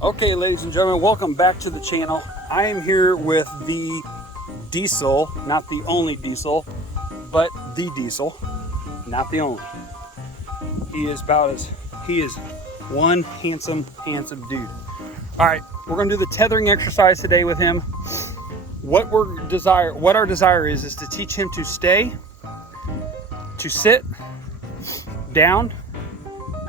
Okay, ladies and gentlemen, welcome back to the channel. I am here with the Diesel, not the only Diesel, but the Diesel, not the only. He is one handsome dude. All right, we're gonna do the tethering exercise today with him. What our desire is to teach him to stay, to sit, down,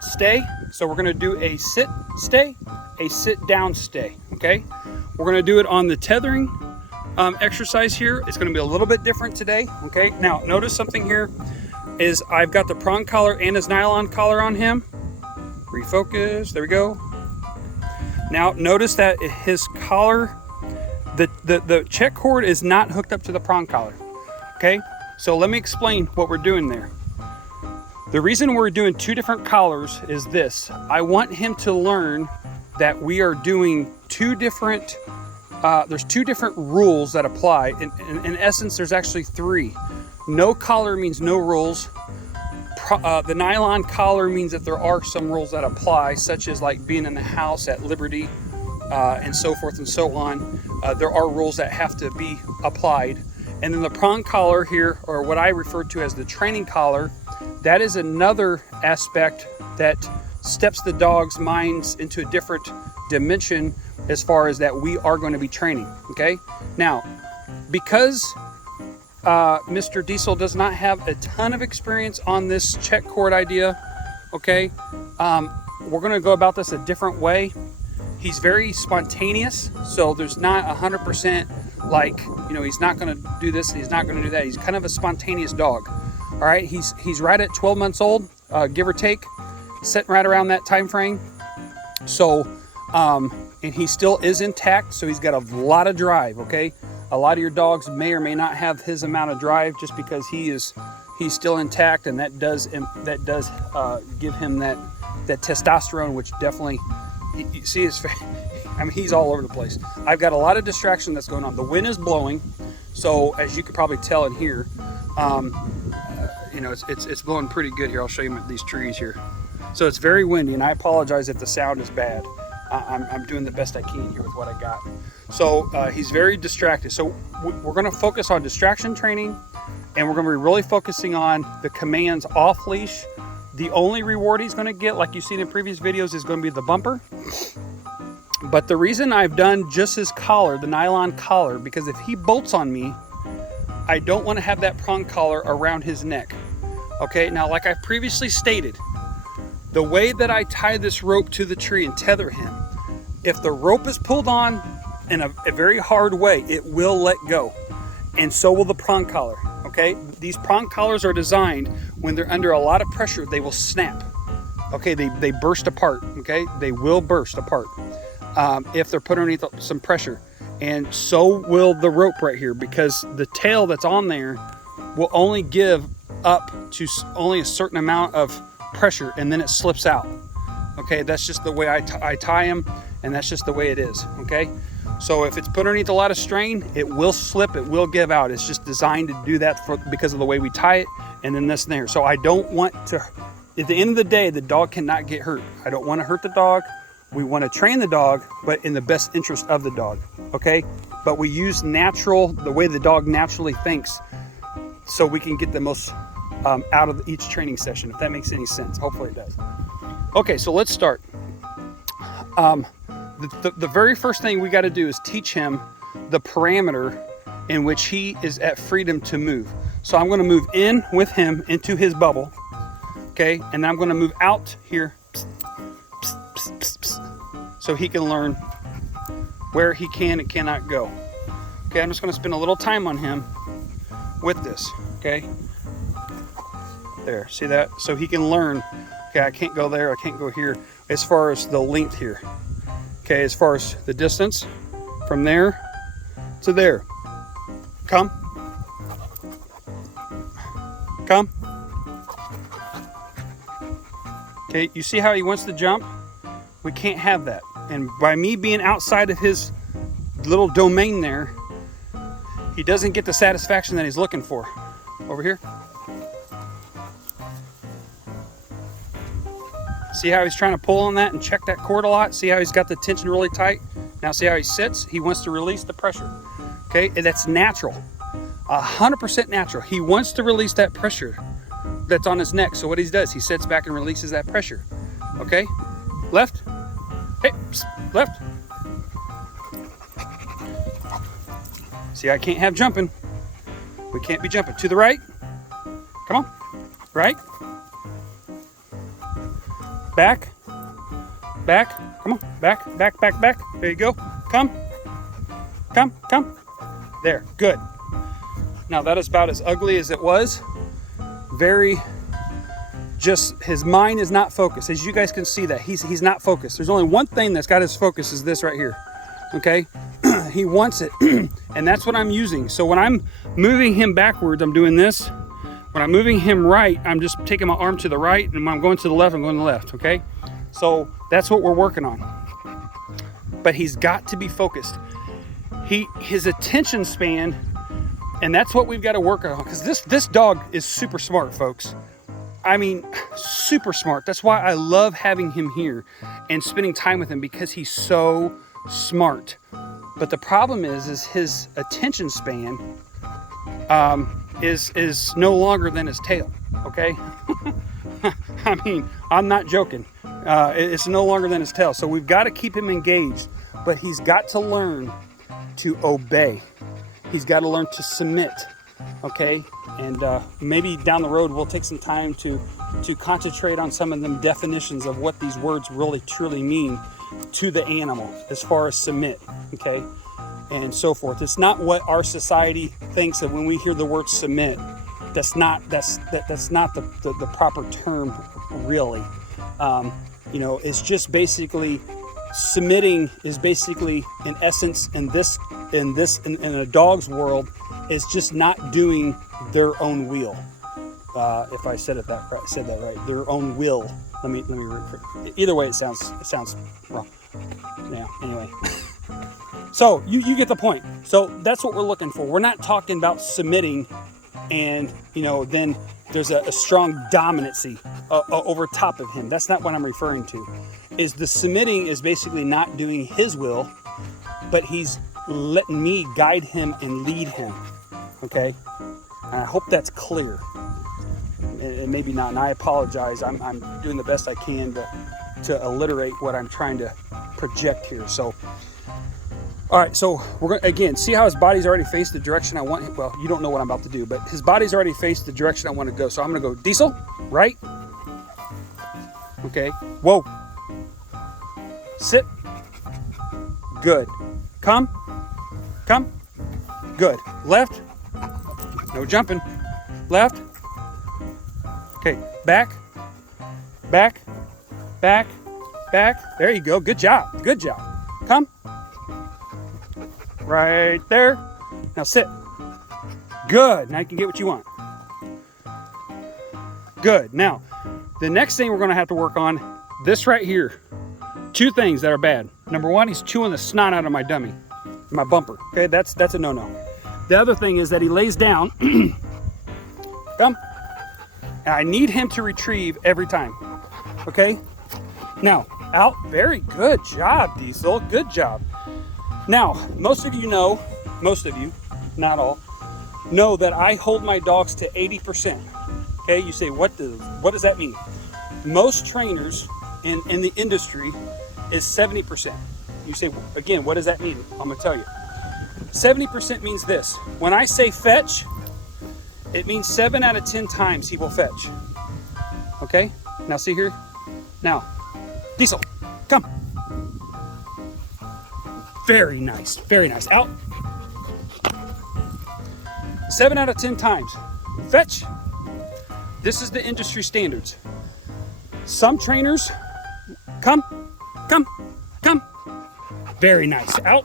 stay. So we're gonna do a sit, stay, a sit down, stay, okay? We're gonna do it on the tethering exercise here. It's gonna be a little bit different today, okay? Now, notice something here is I've got the prong collar and his nylon collar on him. Refocus, there we go. Now, notice that his collar, the check cord is not hooked up to the prong collar, okay? So let me explain what we're doing there. The reason we're doing two different collars is this. I want him to learn that we are doing two different, there's two different rules that apply. In essence, there's actually three. No collar means no rules. The nylon collar means that there are some rules that apply, such as like being in the house at liberty and so forth and so on. There are rules that have to be applied. And then the prong collar here, or what I refer to as the training collar, that is another aspect that steps the dog's minds into a different dimension as far as that we are going to be training, okay? Now, because Mr. Diesel does not have a ton of experience on this check cord idea, okay? We're going to go about this a different way. He's very spontaneous, so there's not 100% like, you know, he's not going to do this and he's not going to do that. He's kind of a spontaneous dog. All right, he's right at 12 months old, give or take, sitting right around that time frame. So, and he still is intact, so he's got a lot of drive, okay? A lot of your dogs may or may not have his amount of drive just because he's still intact, and that does give him that testosterone, which definitely, you see his face, I mean, he's all over the place. I've got a lot of distraction that's going on. The wind is blowing, so as you could probably tell in here, you know, it's blowing pretty good here. I'll show you these trees here. So it's very windy, and I apologize if the sound is bad. I'm doing the best I can here with what I got. So he's very distracted. So we're going to focus on distraction training, and we're going to be really focusing on the commands off leash. The only reward he's going to get, like you've seen in previous videos, is going to be the bumper. But the reason I've done just his collar, the nylon collar, because if he bolts on me, I don't want to have that prong collar around his neck. Okay, now like I previously stated, the way that I tie this rope to the tree and tether him, if the rope is pulled on in a very hard way, it will let go. And so will the prong collar, okay? These prong collars are designed when they're under a lot of pressure, they will snap. Okay, they burst apart, okay? They will burst apart if they're put underneath some pressure. And so will the rope right here, because the tail that's on there will only give up to only a certain amount of pressure, and then it slips out. Okay, that's just the way I tie him, and that's just the way it is, okay? So if it's put underneath a lot of strain, it will slip, it will give out. It's just designed to do that because of the way we tie it, and then this and there. So I don't want to, at the end of the day, the dog cannot get hurt. I don't want to hurt the dog. We want to train the dog, but in the best interest of the dog, okay? But we use the way the dog naturally thinks, so we can get the most out of each training session, if that makes any sense. Hopefully it does. Okay, so let's start. The very first thing we got to do is teach him the parameter in which he is at freedom to move. So I'm going to move in with him into his bubble, okay? And then I'm going to move out here, so he can learn where he can and cannot go. Okay, I'm just going to spend a little time on him with this, okay? There, see that? So he can learn, okay, I can't go there, I can't go here, as far as the length here. Okay, as far as the distance from there to there. Come. Come. Okay, you see how he wants to jump? We can't have that. And by me being outside of his little domain there, he doesn't get the satisfaction that he's looking for. Over here. See how he's trying to pull on that and check that cord a lot? See how he's got the tension really tight? Now see how he sits? He wants to release the pressure. Okay, and that's natural. 100% natural. He wants to release that pressure that's on his neck. So what he does, he sits back and releases that pressure. Okay, left. Hey, left. See, I can't have jumping. We can't be jumping. To the right. Come on. Right. Back. Back. Come on. Back, back, back, back. There you go. Come. Come, come. There. Good. Now that is about as ugly as it was. Very, just, his mind is not focused. As you guys can see that, he's not focused. There's only one thing that's got his focus, is this right here. Okay? He wants it, and that's what I'm using. So when I'm moving him backwards, I'm doing this. When I'm moving him right, I'm just taking my arm to the right, and when I'm going to the left, I'm going to the left, okay? So that's what we're working on. But he's got to be focused. His attention span, and that's what we've got to work on, because this dog is super smart, folks. I mean, super smart. That's why I love having him here and spending time with him, because he's so smart. But the problem is his attention span is no longer than his tail, okay? I mean, I'm not joking. It's no longer than his tail. So we've got to keep him engaged, but he's got to learn to obey. He's got to learn to submit, okay? And maybe down the road, we'll take some time to concentrate on some of them definitions of what these words really truly mean to the animal as far as submit, okay, and so forth. It's not what our society thinks of when we hear the word submit. That's not the proper term, really. You know, it's just basically, submitting is basically, in essence, in a dog's world, is just not doing their own will. If I said that right, their own will. Let me either way, it sounds wrong. Yeah, anyway. So you get the point. So that's what we're looking for. We're not talking about submitting and, you know, then there's a strong dominancy over top of him. That's not what I'm referring to. Is the submitting is basically not doing his will, but he's letting me guide him and lead him. Okay? And I hope that's clear. And maybe not, and I apologize. I'm doing the best I can to alliterate what I'm trying to project here. So, all right, so we're going to, again, see how his body's already faced the direction I want. Well, you don't know what I'm about to do, but his body's already faced the direction I want to go. So I'm going to go Diesel, right? Okay, whoa. Sit. Good. Come. Good. Left. No jumping. Left. Okay, back. There you go. Good job. Come. Right there. Now sit. Good. Now you can get what you want. Good. Now, the next thing we're going to have to work on, this right here. Two things that are bad. Number one, he's chewing the snot out of my dummy, my bumper. Okay, that's a no-no. The other thing is that he lays down. Come. And I need him to retrieve every time. Okay? Now, out. Very good job, Diesel. Good job. Now, most of you, not all, know that I hold my dogs to 80%. Okay? You say, what does that mean? Most trainers in the industry is 70%. You say, again, what does that mean? I'm going to tell you. 70% means this. When I say fetch, it means 7 out of 10 times he will fetch. Okay? Now see here. Now, Diesel, come. Very nice. Very nice. Out. 7 out of 10 times. Fetch. This is the industry standards. Some trainers, come. Very nice. Out.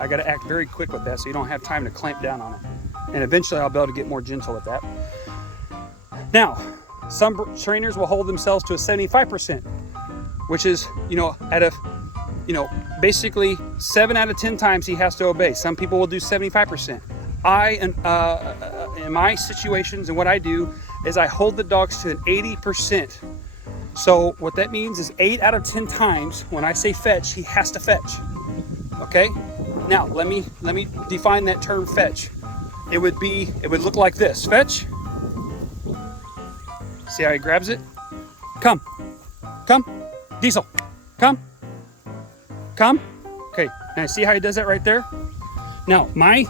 I got to act very quick with that so you don't have time to clamp down on it. And eventually I'll be able to get more gentle with that. Now, some trainers will hold themselves to a 75%, which is, basically 7 out of 10 times he has to obey. Some people will do 75%. In my situations and what I do is I hold the dogs to an 80%. So what that means is 8 out of 10 times when I say fetch, he has to fetch. Okay? Now, let me define that term fetch. It would look like this. Fetch. See how he grabs it? Come. Come. Diesel. Come. Come. Okay. Now see how he does that right there? Now, my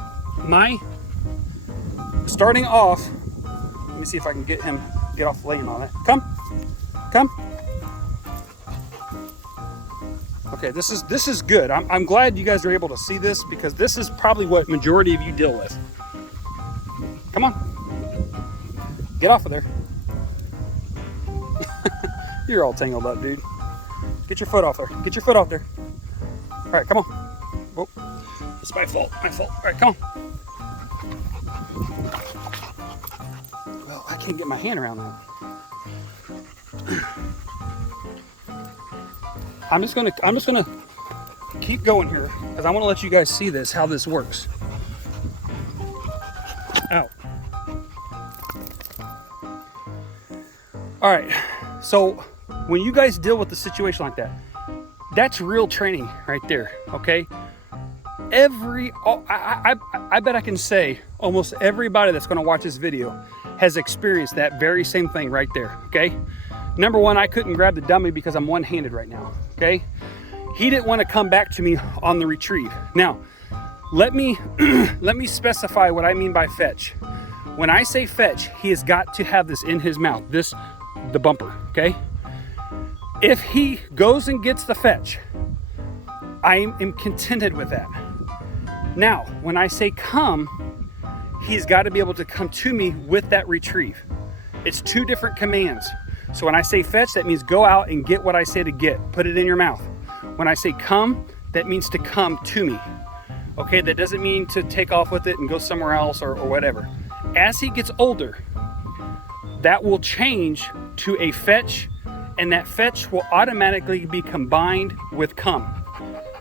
starting off, let me see if I can get off laying on it. Come. Come. Okay, this is good. I'm glad you guys are able to see this, because this is probably what majority of you deal with. Come on. Get off of there. You're all tangled up, dude. Get your foot off there. Get your foot off there. All right, come on. Whoa. It's my fault. My fault. All right, come on. Well, I can't get my hand around that. I'm just gonna keep going here, because I want to let you guys see this, how this works. Ow. All right, so when you guys deal with a situation like that, that's real training right there, okay? I bet I can say almost everybody that's gonna watch this video has experienced that very same thing right there, okay? Number one, I couldn't grab the dummy because I'm one-handed right now, okay? He didn't want to come back to me on the retrieve. Now, let me specify what I mean by fetch. When I say fetch, he has got to have this in his mouth, the bumper, okay? If he goes and gets the fetch, I am contented with that. Now, when I say come, he's got to be able to come to me with that retrieve. It's two different commands. So when I say fetch, that means go out and get what I say to get. Put it in your mouth. When I say come, that means to come to me. Okay, that doesn't mean to take off with it and go somewhere else or whatever. As he gets older, that will change to a fetch, and that fetch will automatically be combined with come.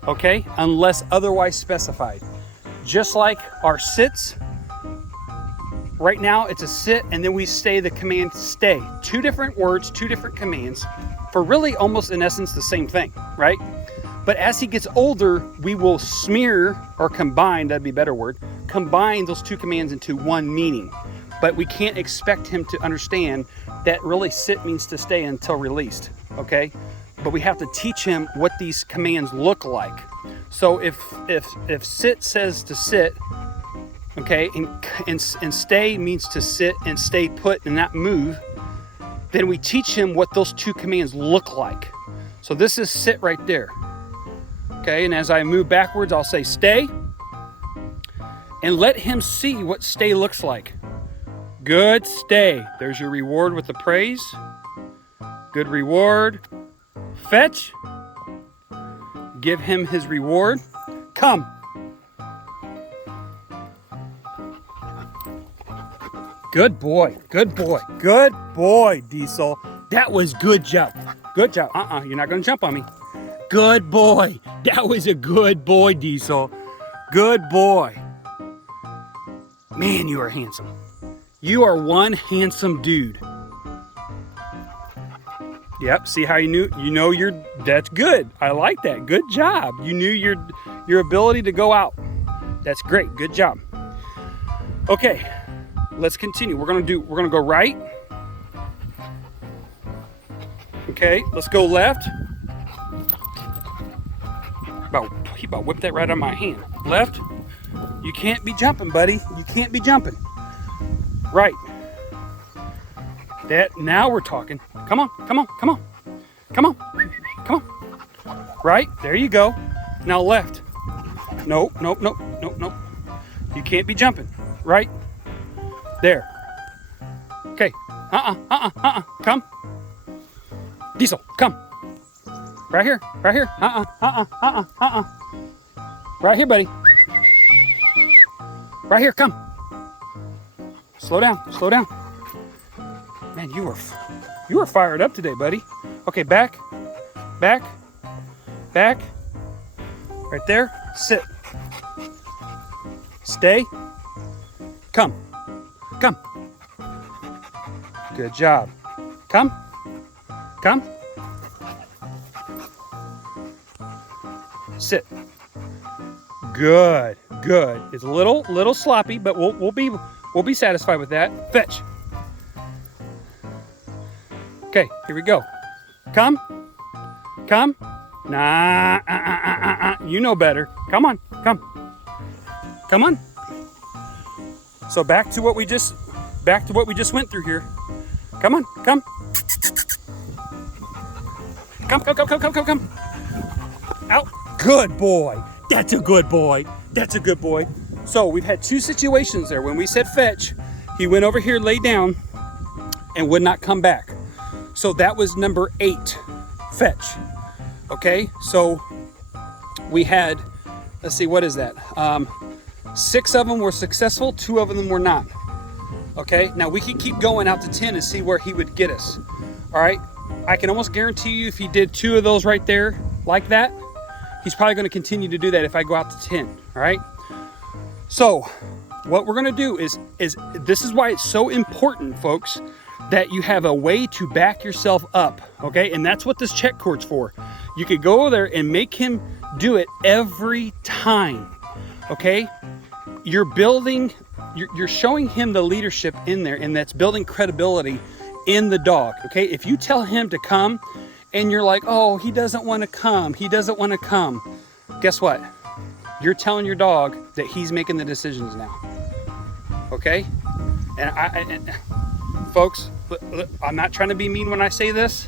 Okay, unless otherwise specified. Just like our sits, right now it's a sit, and then we say the command stay. Two different words, two different commands for really almost in essence the same thing, right? But as he gets older, we will smear or combine, that'd be a better word, combine those two commands into one meaning. But we can't expect him to understand that really sit means to stay until released, okay? But we have to teach him what these commands look like. So if sit says to sit, okay, and stay means to sit and stay put and not move, then we teach him what those two commands look like. So this is sit right there. Okay, and as I move backwards, I'll say stay, and let him see what stay looks like. Good, stay. There's your reward with the praise. Good reward. Fetch. Give him his reward. Come. Good boy, good boy, good boy, Diesel. That was good jump. Good job. You're not gonna jump on me. Good boy. That was a good boy, Diesel. Good boy. Man, you are handsome. You are one handsome dude. Yep, see how you knew, that's good. I like that. Good job. You knew your ability to go out. That's great. Good job. Okay, let's continue. We're gonna go right. Okay, let's go left. He about whipped that right on my hand. Left. You can't be jumping, buddy. You can't be jumping. Right. Now we're talking. Come on, come on, come on. Come on, come on. Right, there you go. Now left. Nope, nope, nope, nope, nope. You can't be jumping. Right. There. Okay. Come. Diesel, come. Right here, right here. Right here, buddy. Right here, come. Slow down, slow down. Man, you were fired up today, buddy. Okay, back, back, back. Right there, sit. Stay. Come, come. Good job. Come, come. Sit. Good, good. It's a little sloppy, but we'll be satisfied with that. Fetch. Okay, here we go. Come. Come. Nah, you know better. Come on, come. Come on. So back to what we just went through here. Come on, come. Come. Out. Good boy. That's a good boy. That's a good boy. So we've had two situations there. When we said fetch, he went over here, laid down, and would not come back. So that was number 8, fetch. Okay, so we had, let's see, what is that? 6 of them were successful, 2 of them were not. Okay, now we can keep going out to 10 and see where he would get us. All right, I can almost guarantee you if he did 2 of those right there like that, he's probably going to continue to do that if I go out to 10. All right, so what we're going to do is this is why it's so important, folks, that you have a way to back yourself up. Okay, and that's what this check cord's for. You could go over there and make him do it every time. Okay, you're showing him the leadership in there, and that's building credibility in the dog. Okay, if you tell him to come and you're like, oh, he doesn't want to come, guess what? You're telling your dog that he's making the decisions now. Okay, and folks, I'm not trying to be mean when I say this,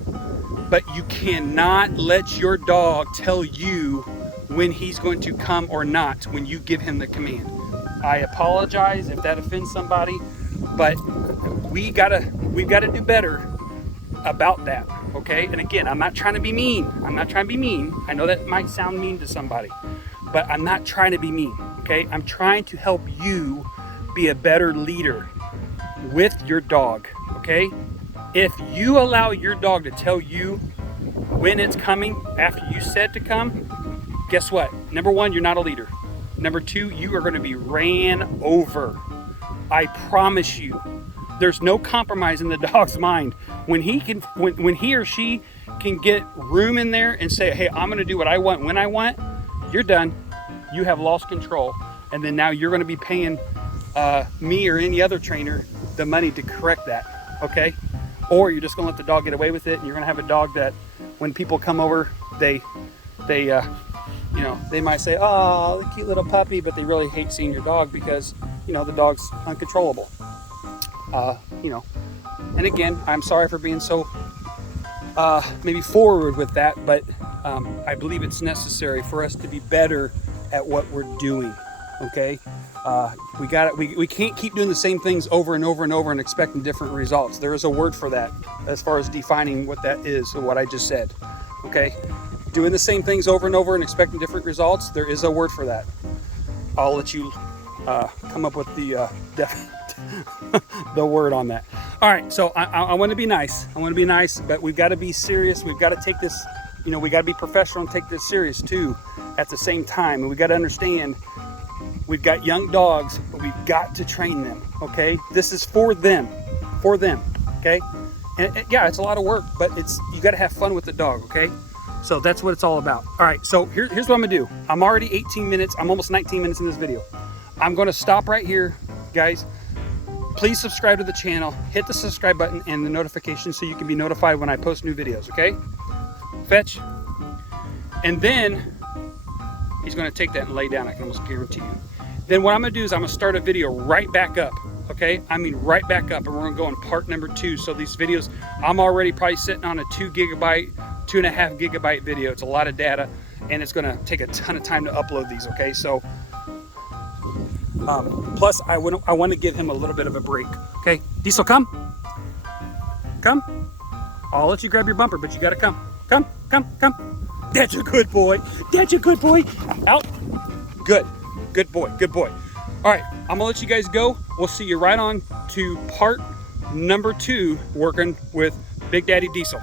but you cannot let your dog tell you when he's going to come or not when you give him the command. I apologize if that offends somebody, but we've got to do better about that. Okay, and again, I'm not trying to be mean. I know that might sound mean to somebody, but I'm not trying to be mean. Okay, I'm trying to help you be a better leader with your dog. Okay, if you allow your dog to tell you when it's coming after you said to come, guess what? Number 1, you're not a leader. Number 2, you are going to be ran over. I promise you. There's no compromise in the dog's mind. When he or she can get room in there and say, hey, I'm going to do what I want when I want, you're done. You have lost control. And then now you're going to be paying me or any other trainer the money to correct that. Okay, or you're just gonna let the dog get away with it, and you're gonna have a dog that when people come over, they might say, oh, the cute little puppy, but they really hate seeing your dog because the dog's uncontrollable. And again, I'm sorry for being so maybe forward with that, but I believe it's necessary for us to be better at what we're doing. Okay, we can't keep doing the same things over and over and over and expecting different results. There is a word for that as far as defining what that is, or what I just said. Okay, doing the same things over and over and expecting different results, there is a word for that. I'll let you come up with the word on that. All right, so I want to be nice. But we've got to be serious. We've got to take this, we got to be professional and take this serious too at the same time. And we got to understand we've got young dogs, but we've got to train them. Okay, this is for them. Okay, and yeah, it's a lot of work, but you got to have fun with the dog. Okay, so that's what it's all about. All right, so here's what I'm gonna do. I'm already 18 minutes. I'm almost 19 minutes in this video. I'm gonna stop right here, guys. Please subscribe to the channel, hit the subscribe button and the notification so you can be notified when I post new videos. Okay, fetch, and then he's gonna take that and lay down. I can almost guarantee you. Then what I'm gonna do is I'm gonna start a video right back up. Okay, I mean right back up, and we're gonna go on part number 2. So these videos, I'm already probably sitting on a 2.5 gigabyte video. It's a lot of data, and it's gonna take a ton of time to upload these. Okay, so plus I want to give him a little bit of a break. Okay, Diesel, come. I'll let you grab your bumper, but you gotta come. That's a good boy. Out. Good boy. All right, I'm gonna let you guys go. We'll see you right on to part number 2, working with Big Daddy Diesel.